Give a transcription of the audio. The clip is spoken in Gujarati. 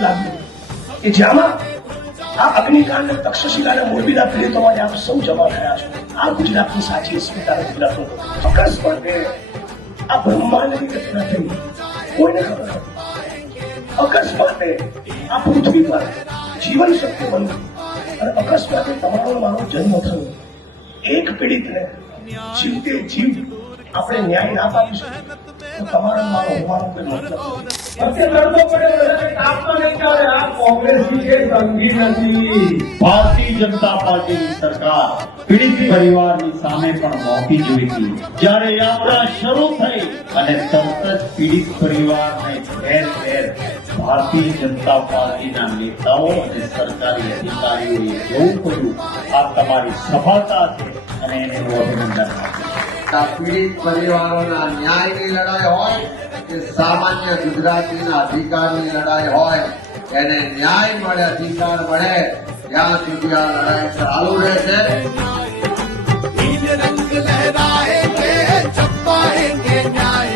એવું લાગ્યું કે જેમાં આ અગ્નિકાંડ તક્ષશિલાના મોરબીના પીડિતો માટે આપ સૌ જમા થયા છો. આ ગુજરાતની સાચી અસ્મિતા ગુજરાતનો અકસ્માતે આ બ્રહ્માંડની રચના થઈ કોઈને ખબર નથી. અકસ્માતે આ પૃથ્વી પર જીવન શક્તિ બન્યું અને અકસ્માતે તમારો મારો જન્મ થયો. એક પીડિતને જીવતે જીવ આપણે ન્યાય ના પાડી શકીએ તો તમારો મારો હોવાનો કોઈ મતલબ ભારતીય જનતા પાર્ટીની સરકાર પીડિત પરિવારની સામે પણ મોંઘી જોઈ હતી. જ્યારે યાત્રા શરૂ થઈ અને તરત જ પીડિત પરિવારને ઘેર ઘેર ભારતીય જનતા પાર્ટીના નેતાઓ અને સરકારી અધિકારીઓએ જોવું પડ્યું. આ તમારી સફળતા છે અને એને હું અભિનંદન આપું. પીડિત પરિવારોના ન્યાયની લડાઈ હોય કે સામાન્ય ગુજરાતીના અધિકારની લડાઈ હોય, એને ન્યાય મળે, અધિકાર મળે ત્યાં સુધી આ લડાઈ ચાલુ રહેશે. रंग लहराएंगे, छपाएंगे न्याय